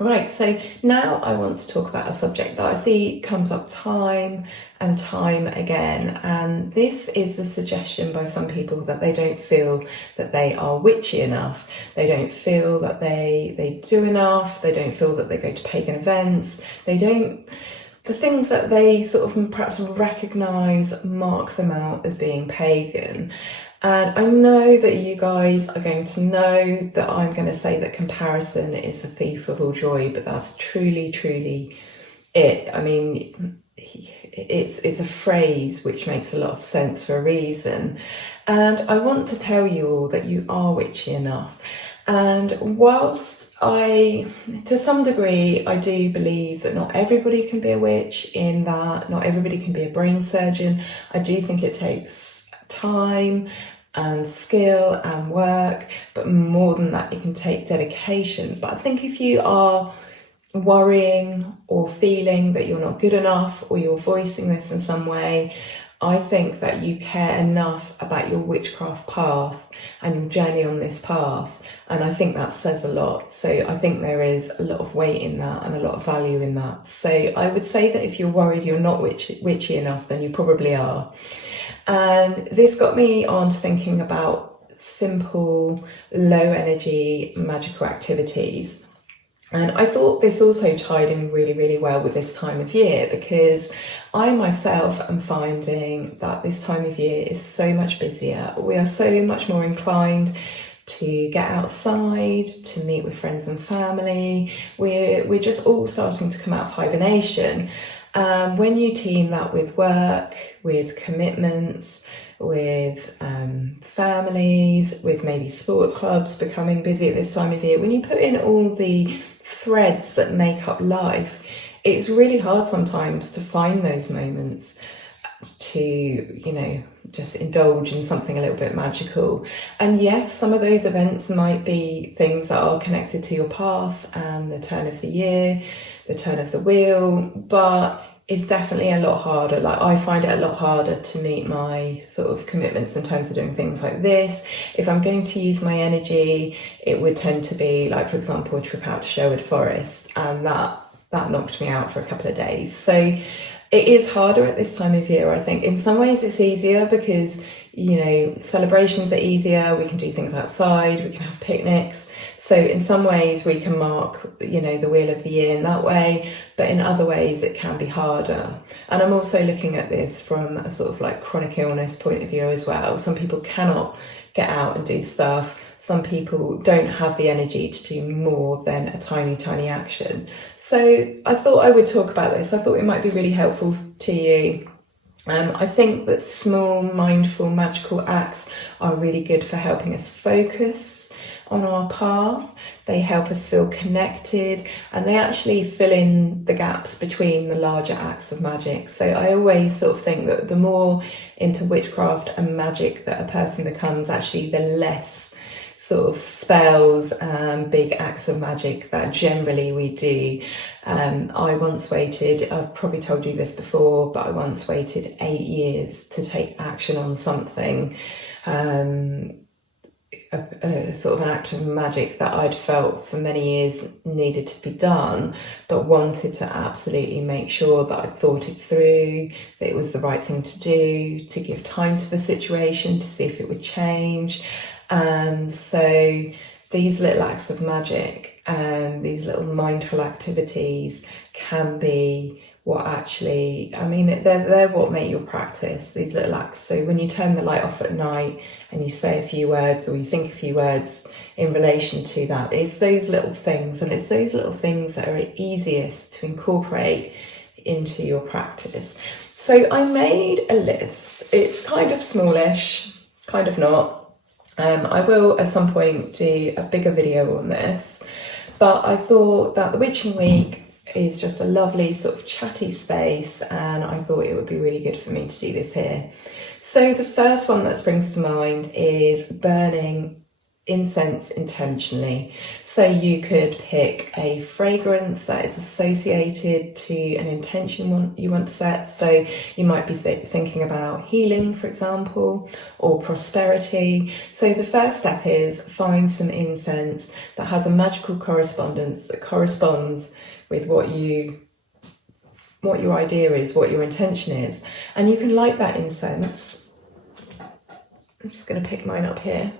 Right, so now I want to talk about a subject that I see comes up time and time again, and this is the suggestion by some people that they don't feel that they are witchy enough. They don't feel that they do enough. They don't feel that they go to pagan events. They don't. The things that they sort of perhaps recognise mark them out as being pagan. And I know that you guys are going to know that I'm going to say that comparison is the thief of all joy, but that's truly, truly it. I mean, it's a phrase which makes a lot of sense for a reason. And I want to tell you all that you are witchy enough. And whilst to some degree, I do believe that not everybody can be a witch, in that not everybody can be a brain surgeon. I do think it takes time and skill and work, but more than that, it can take dedication. But I think if you are worrying or feeling that you're not good enough, or you're voicing this in some way, I think that you care enough about your witchcraft path and your journey on this path, and I think that says a lot. So I think there is a lot of weight in that and a lot of value in that. So I would say that if you're worried you're not witchy enough, then you probably are. And this got me on to thinking about simple, low energy magical activities. And I thought this also tied in really, really well with this time of year, because I myself am finding that this time of year is so much busier. We are so much more inclined to get outside, to meet with friends and family. We're just all starting to come out of hibernation. When you team that with work, with commitments, with families, with maybe sports clubs becoming busy at this time of year, when you put in all the threads that make up life, it's really hard sometimes to find those moments to, just indulge in something a little bit magical. And yes, some of those events might be things that are connected to your path and the turn of the year, the turn of the wheel, but it's definitely a lot harder. Like, I find it a lot harder to meet my sort of commitments in terms of doing things like this. If I'm going to use my energy, it would tend to be like, for example, a trip out to Sherwood Forest, and that knocked me out for a couple of days. So it is harder at this time of year, I think. In some ways it's easier because, celebrations are easier. We can do things outside, we can have picnics. So in some ways we can mark, the wheel of the year in that way, but in other ways it can be harder. And I'm also looking at this from a sort of like chronic illness point of view as well. Some people cannot get out and do stuff. Some people don't have the energy to do more than a tiny, tiny action. So I thought I would talk about this. I thought it might be really helpful to you. I think that small, mindful, magical acts are really good for helping us focus on our path. They help us feel connected, and they actually fill in the gaps between the larger acts of magic. So I always sort of think that the more into witchcraft and magic that a person becomes, actually the less sort of spells and big acts of magic that generally we do. I once waited, I've probably told you this before, but I once waited 8 years to take action on something, a sort of an act of magic that I'd felt for many years needed to be done, but wanted to absolutely make sure that I'd thought it through, that it was the right thing to do, to give time to the situation to see if it would change. And so these little acts of magic and these little mindful activities can be what actually, they're what make your practice, these little acts. So when you turn the light off at night and you say a few words, or you think a few words in relation to that, it's those little things, and it's those little things that are easiest to incorporate into your practice. So I made a list. It's kind of smallish, kind of not. I will at some point do a bigger video on this, but I thought that the Witching Week is just a lovely sort of chatty space, and I thought it would be really good for me to do this here. So the first one that springs to mind is burning incense intentionally. So you could pick a fragrance that is associated to an intention you want to set. So you might be thinking about healing, for example, or prosperity. So the first step is find some incense that has a magical correspondence that corresponds with what your idea is, what your intention is. And you can light that incense. I'm just going to pick mine up here.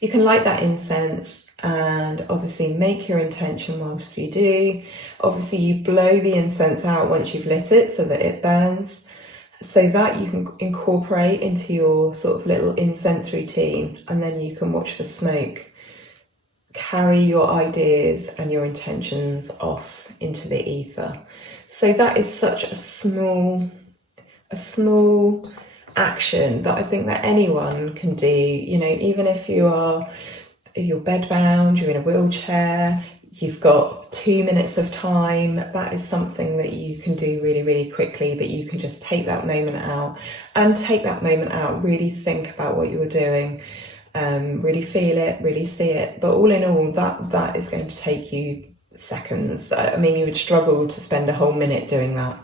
You can light that incense and obviously make your intention whilst you do. Obviously you blow the incense out once you've lit it so that it burns, so that you can incorporate into your sort of little incense routine, and then you can watch the smoke carry your ideas and your intentions off into the ether. So that is such a small action that I think that anyone can do. You know, even if you're bedbound, you're in a wheelchair, you've got 2 minutes of time, that is something that you can do really, really quickly. But you can just take that moment out, really think about what you're doing, really feel it, really see it. But all in all, that is going to take you seconds. I mean, you would struggle to spend a whole minute doing that.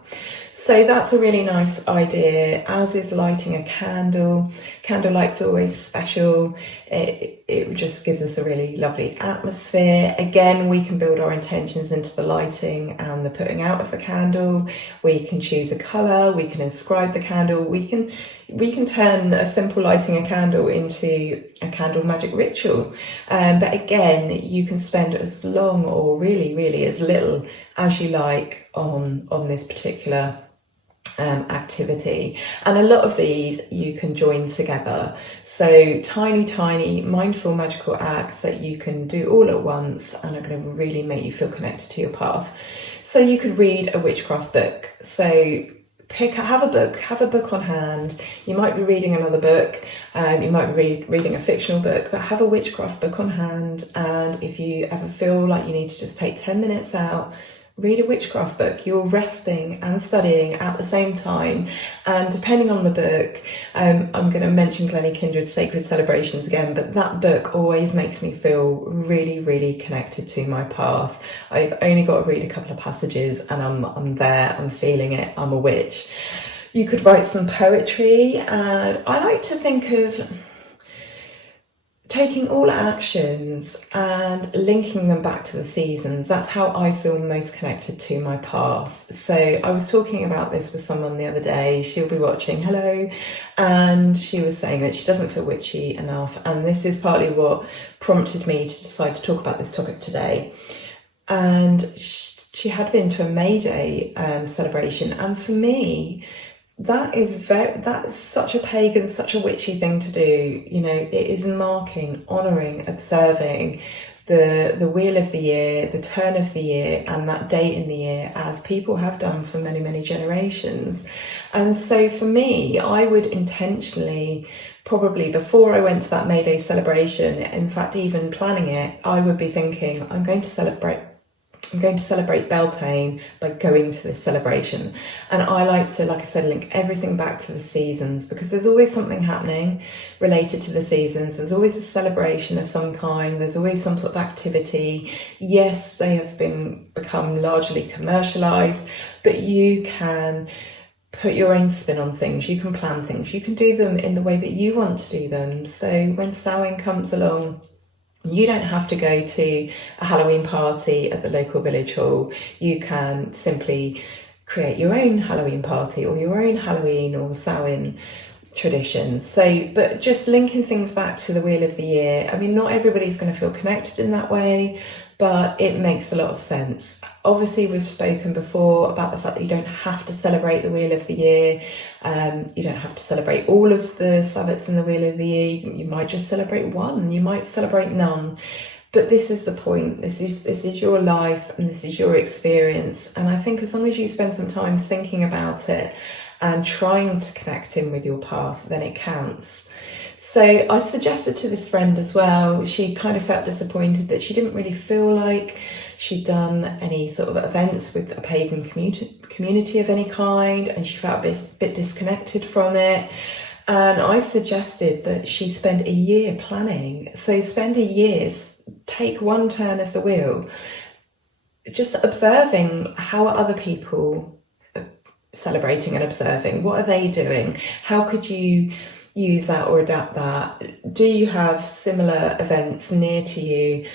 So that's a really nice idea, as is lighting a candle. Candlelight's always special. It just gives us a really lovely atmosphere. Again, we can build our intentions into the lighting and the putting out of the candle. We can choose a colour, we can inscribe the candle, we can turn a simple lighting a candle into a candle magic ritual. But again, you can spend as long or really as little as you like on this particular activity. And a lot of these you can join together. So tiny mindful magical acts that you can do all at once and are going to really make you feel connected to your path. So you could read a witchcraft book. So have a book on hand. You might be reading another book, you might be reading a fictional book, but have a witchcraft book on hand. And if you ever feel like you need to just take 10 minutes out, read a witchcraft book. You're resting and studying at the same time. And depending on the book, I'm going to mention Glennie Kindred's Sacred Celebrations again, but that book always makes me feel really connected to my path. I've only got to read a couple of passages and I'm there, I'm feeling it, I'm a witch. You could write some poetry, and I like to think of taking all actions and linking them back to the seasons. That's how I feel most connected to my path. So I was talking about this with someone the other day. She'll be watching, hello, and she was saying that she doesn't feel witchy enough, and this is partly what prompted me to decide to talk about this topic today. And she had been to a May Day celebration, and for me, that's such a pagan, such a witchy thing to do. You know, it is marking, honouring, observing the wheel of the year, the turn of the year, and that date in the year, as people have done for many generations. And so for me, I would intentionally, probably before I went to that May Day celebration, in fact even planning it, I would be thinking, I'm going to celebrate Beltane by going to this celebration. And I like to, like I said, link everything back to the seasons, because there's always something happening related to the seasons. There's always a celebration of some kind. There's always some sort of activity. Yes, they have become largely commercialized, but you can put your own spin on things. You can plan things. You can do them in the way that you want to do them. So when Samhain comes along, you don't have to go to a Halloween party at the local village hall. You can simply create your own Halloween party or your own Halloween or Samhain traditions. So, but just linking things back to the wheel of the year. I mean, not everybody's going to feel connected in that way, but it makes a lot of sense. Obviously, we've spoken before about the fact that you don't have to celebrate the wheel of the year. You don't have to celebrate all of the Sabbats in the wheel of the year. You might just celebrate one. You might celebrate none. But this is the point. This is your life and this is your experience. And I think as long as you spend some time thinking about it and trying to connect in with your path, then it counts. So I suggested to this friend as well, she kind of felt disappointed that she didn't really feel like she'd done any sort of events with a pagan community of any kind, and she felt a bit disconnected from it. And I suggested that she spend a year planning. So spend a year, take one turn of the wheel, just observing how are other people celebrating and observing. What are they doing? How could you use that or adapt that? Do you have similar events near to you?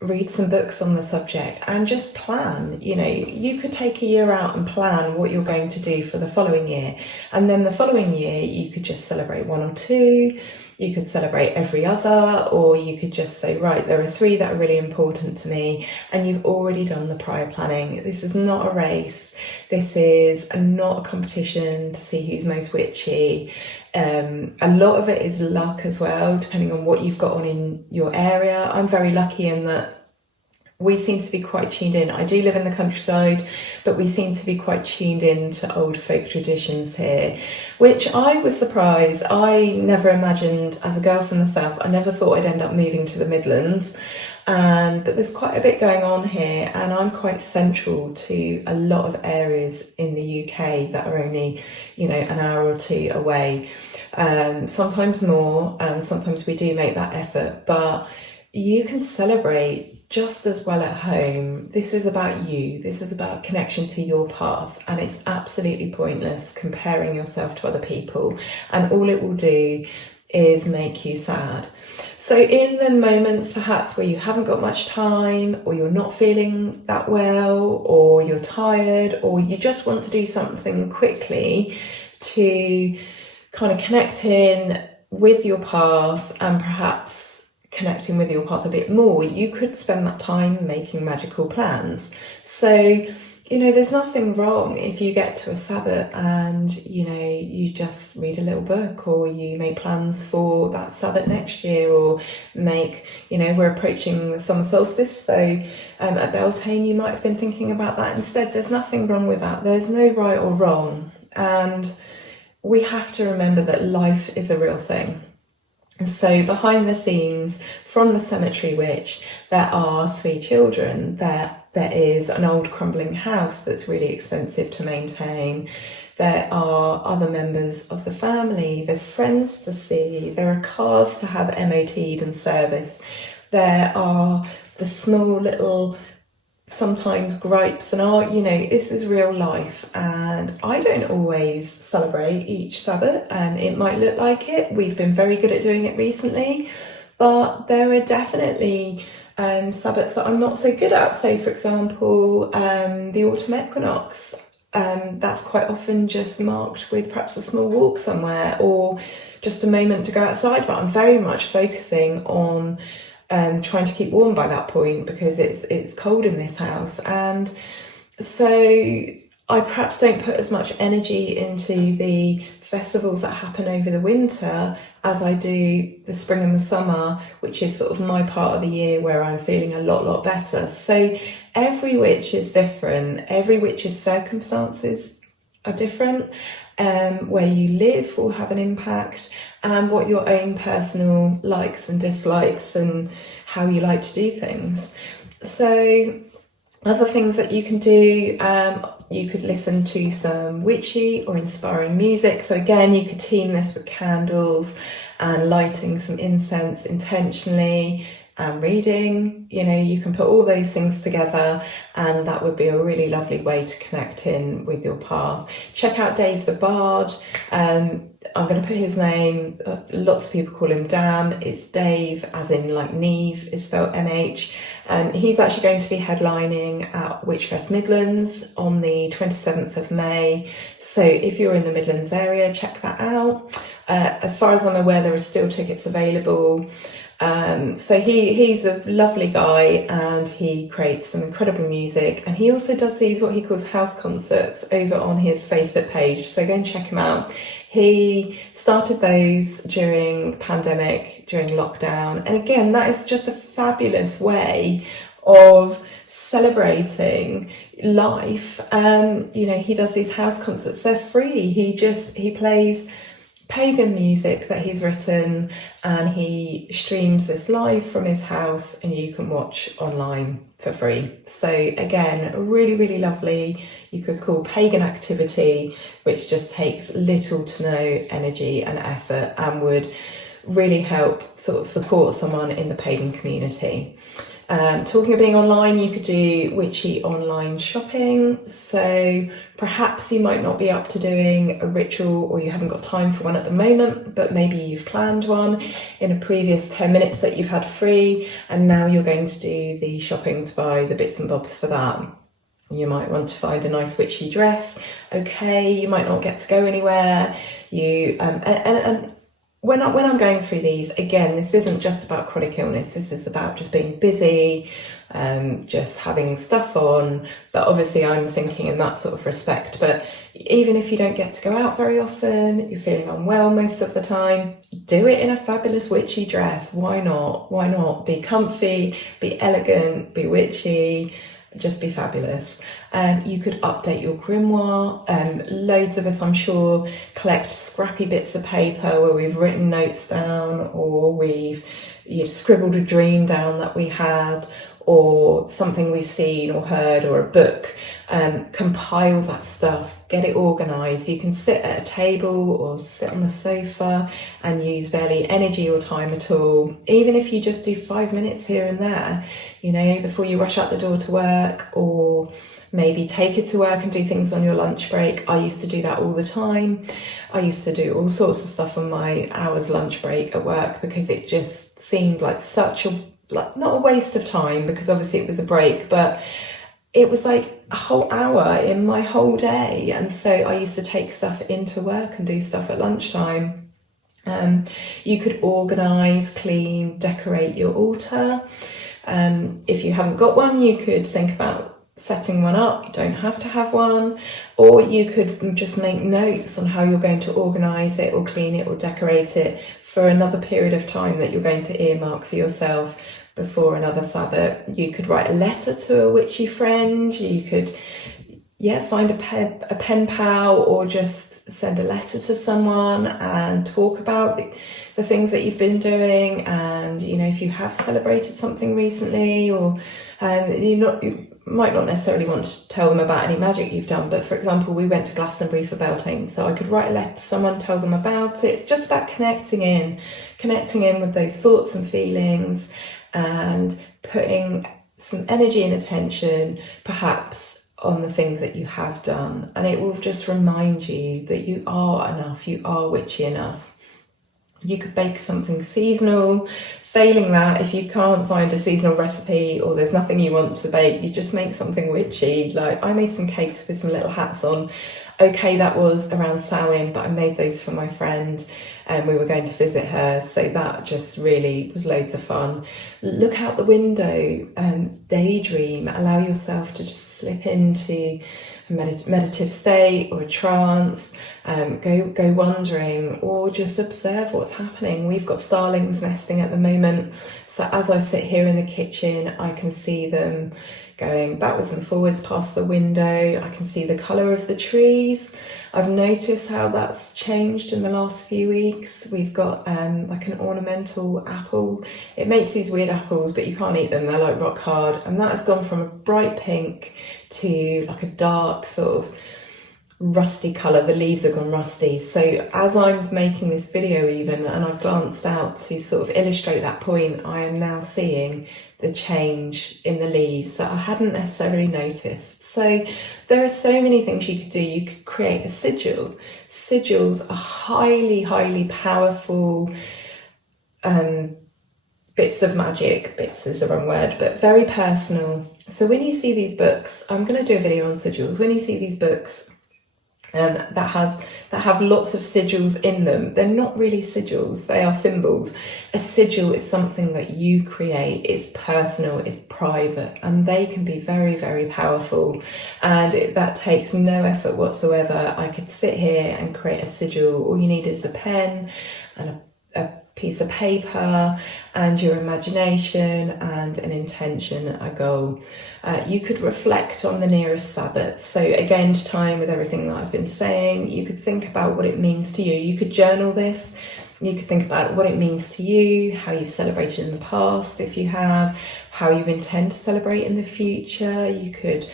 Read some books on the subject and just plan. You know, you could take a year out and plan what you're going to do for the following year, and then the following year you could just celebrate one or two, you could celebrate every other, or you could just say, right, there are 3 that are really important to me, and you've already done the prior planning. This is not a race, this is not a competition to see who's most witchy. A lot of it is luck as well, depending on what you've got on in your area. I'm very lucky in that we seem to be quite tuned in. I do live in the countryside, but we seem to be quite tuned in to old folk traditions here, which I was surprised. I never imagined, as a girl from the south, I never thought I'd end up moving to the Midlands. But there's quite a bit going on here, and I'm quite central to a lot of areas in the UK that are only, an hour or 2 away. Sometimes more, and sometimes we do make that effort, but you can celebrate just as well at home. This is about you. This is about connection to your path, and it's absolutely pointless comparing yourself to other people, and all it will do is make you sad. So in the moments perhaps where you haven't got much time, or you're not feeling that well, or you're tired, or you just want to do something quickly to kind of connect in with your path and perhaps connecting with your path a bit more, you could spend that time making magical plans. So, there's nothing wrong if you get to a Sabbath and, you just read a little book, or you make plans for that Sabbath next year, or make, we're approaching the summer solstice. So at Beltane, you might have been thinking about that instead. There's nothing wrong with that. There's no right or wrong. And we have to remember that life is a real thing. So behind the scenes, from the cemetery witch, there are 3 children. There is an old crumbling house that's really expensive to maintain. There are other members of the family. There's friends to see. There are cars to have MOT'd and serviced. There are the small little sometimes gripes and this is real life, and I don't always celebrate each Sabbath. It might look like it. We've been very good at doing it recently, but there are definitely Sabbaths that I'm not so good at. So for example, the autumn equinox, that's quite often just marked with perhaps a small walk somewhere, or just a moment to go outside, but I'm very much focusing on trying to keep warm by that point, because it's cold in this house. And so I perhaps don't put as much energy into the festivals that happen over the winter as I do the spring and the summer, which is sort of my part of the year where I'm feeling a lot better. So every witch is different. Every witch's circumstances are different. Where you live will have an impact, and what your own personal likes and dislikes and how you like to do things. So other things that you can do, you could listen to some witchy or inspiring music. So again, you could team this with candles and lighting some incense intentionally, and reading. You can put all those things together, and that would be a really lovely way to connect in with your path. Check out Dave the Bard. I'm going to put his name, lots of people call him Dan. It's Dave, as in like Neve is spelled MH. He's actually going to be headlining at Witchfest Midlands on the 27th of May. So if you're in the Midlands area, check that out. As far as I'm aware, there are still tickets available. So he's a lovely guy, and he creates some incredible music, and he also does these what he calls house concerts over on his Facebook page, so go and check him out. He started those during the pandemic, during lockdown, and again, that is just a fabulous way of celebrating life. He does these house concerts. They're free. He plays pagan music that he's written, and he streams this live from his house and you can watch online for free. So again, really, really lovely. You could call pagan activity, which just takes little to no energy and effort and would really help sort of support someone in the pagan community. Talking of being online, you could do witchy online shopping. So perhaps you might not be up to doing a ritual, or you haven't got time for one at the moment, but maybe you've planned one in a previous 10 minutes that you've had free, and now you're going to do the shopping to buy the bits and bobs for that. You might want to find a nice witchy dress. Okay, you might not get to go anywhere. When I'm going through these, again, this isn't just about chronic illness. This is about just being busy, just having stuff on. But obviously I'm thinking in that sort of respect. But even if you don't get to go out very often, you're feeling unwell most of the time, do it in a fabulous witchy dress. Why not? Why not? Be comfy, be elegant, be witchy. Just be fabulous. You could update your grimoire. Loads of us, I'm sure, collect scrappy bits of paper where we've written notes down, or you've scribbled a dream down that we had, or something we've seen or heard, or a book. Compile that stuff, get it organised. You can sit at a table or sit on the sofa and use barely energy or time at all. Even if you just do 5 minutes here and there, before you rush out the door to work, or maybe take it to work and do things on your lunch break. I used to do that all the time. I used to do all sorts of stuff on my hour's lunch break at work, because it just seemed like not a waste of time, because obviously it was a break, but it was like a whole hour in my whole day. And so I used to take stuff into work and do stuff at lunchtime. You could organise, clean, decorate your altar. If you haven't got one, you could think about setting one up. You don't have to have one, or you could just make notes on how you're going to organise it or clean it or decorate it for another period of time that you're going to earmark for yourself before another Sabbath. You could write a letter to a witchy friend. You could find a pen pal, or just send a letter to someone and talk about the things that you've been doing. And if you have celebrated something recently, or you might not necessarily want to tell them about any magic you've done, but for example, we went to Glastonbury for Beltane, so I could write a letter to someone, tell them about it. It's just about connecting in with those thoughts and feelings, and putting some energy and attention perhaps on the things that you have done, and it will just remind you that you are enough, you are witchy enough. You could bake something seasonal. Failing that, if you can't find a seasonal recipe, or there's nothing you want to bake, you just make something witchy. Like, I made some cakes with some little hats on. Okay, that was around Samhain, but I made those for my friend, and we were going to visit her, so that just really was loads of fun. Look out the window and daydream. Allow yourself to just slip into a meditative state or a trance. Go wandering, or just observe what's happening. We've got starlings nesting at the moment, so as I sit here in the kitchen, I can see them going backwards and forwards past the window. I can see the colour of the trees. I've noticed how that's changed in the last few weeks. We've got like an ornamental apple. It makes these weird apples, but you can't eat them. They're like rock hard. And that has gone from a bright pink to like a dark sort of rusty colour. The leaves have gone rusty. So as I'm making this video even, and I've glanced out to sort of illustrate that point, I am now seeing the change in the leaves that I hadn't necessarily noticed. So there are so many things you could do. You could create a sigil. Sigils are highly, highly powerful bits of magic. Bits is the wrong word, but very personal. So when you see these books, I'm going to do a video on sigils. When you see these books that have lots of sigils in them, they're not really sigils, they are symbols. A sigil is something that you create. It's personal, it's private, and they can be very, very powerful, and that takes no effort whatsoever. I could sit here and create a sigil. All you need is a pen and a piece of paper and your imagination and an intention, a goal. You could reflect on the nearest Sabbath. So again, to tie in with everything that I've been saying, you could think about what it means to you. You could journal this. You could think about what it means to you, how you've celebrated in the past, if you have, how you intend to celebrate in the future. You could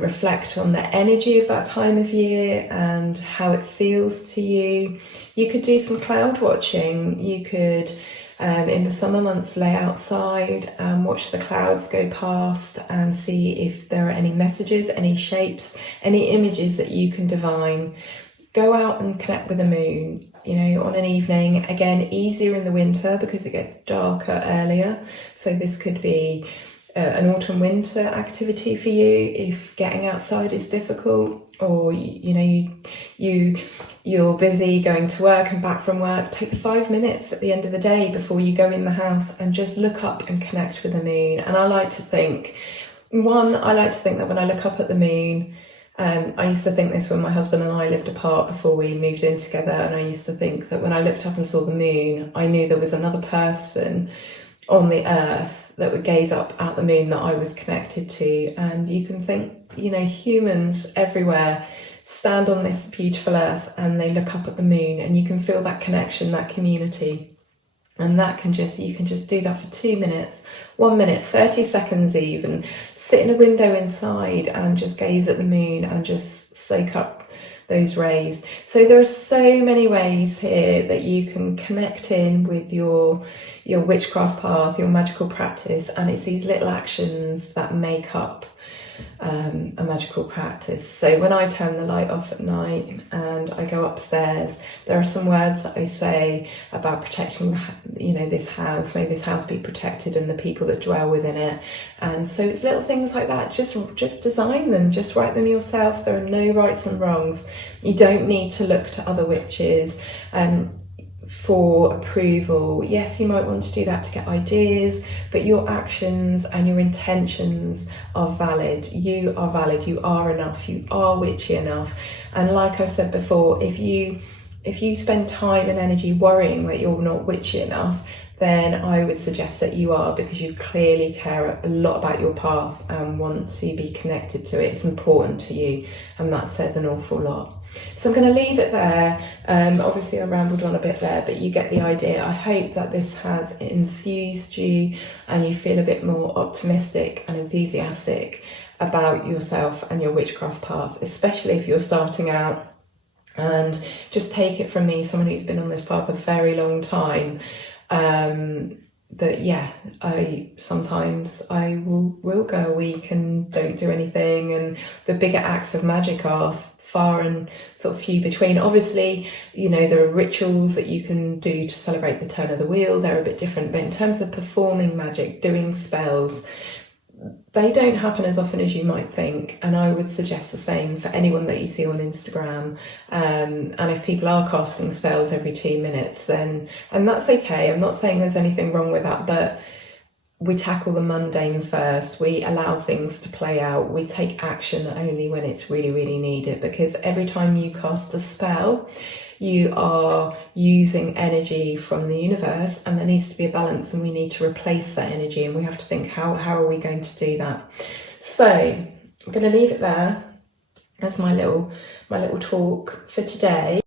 reflect on the energy of that time of year and how it feels to you. You could do some cloud watching. You could, in the summer months, lay outside and watch the clouds go past and see if there are any messages, any shapes, any images that you can divine. Go out and connect with the moon, you know, on an evening. Again, easier in the winter because it gets darker earlier. So this could be an autumn-winter activity for you if getting outside is difficult, or you're busy going to work and back from work. Take 5 minutes at the end of the day before you go in the house and just look up and connect with the moon. And I like to think that when I look up at the moon, I used to think this when my husband and I lived apart before we moved in together, and I used to think that when I looked up and saw the moon, I knew there was another person on the earth that would gaze up at the moon that I was connected to. And you can think, you know, humans everywhere stand on this beautiful earth and they look up at the moon, and you can feel that connection, that community. And you can just do that for 2 minutes, 1 minute, 30 seconds even. Sit in a window inside and just gaze at the moon and just soak up those rays. So there are so many ways here that you can connect in with your witchcraft path, your magical practice, and it's these little actions that make up a magical practice. So when I turn the light off at night and I go upstairs, there are some words that I say about protecting, this house. May this house be protected and the people that dwell within it. And so it's little things like that. Just design them, just write them yourself. There are no rights and wrongs. You don't need to look to other witches for approval. Yes, you might want to do that to get ideas, but your actions and your intentions are valid. You are valid. You are enough. You are witchy enough. And like I said before, if you spend time and energy worrying that you're not witchy enough, then I would suggest that you are, because you clearly care a lot about your path and want to be connected to it. It's important to you, and that says an awful lot. So I'm going to leave it there. Obviously I rambled on a bit there, but you get the idea. I hope that this has enthused you and you feel a bit more optimistic and enthusiastic about yourself and your witchcraft path, especially if you're starting out. And just take it from me, someone who's been on this path a very long time, sometimes I will go a week and don't do anything, and the bigger acts of magic are far and sort of few between. Obviously, there are rituals that you can do to celebrate the turn of the wheel. They're a bit different, but in terms of performing magic, doing spells, they don't happen as often as you might think, and I would suggest the same for anyone that you see on Instagram. And if people are casting spells every 2 minutes, and that's okay. I'm not saying there's anything wrong with that, but we tackle the mundane first. We allow things to play out. We take action only when it's really, really needed, because every time you cast a spell, you are using energy from the universe, and there needs to be a balance, and we need to replace that energy, and we have to think, how are we going to do that? So I'm going to leave it there as my little talk for today.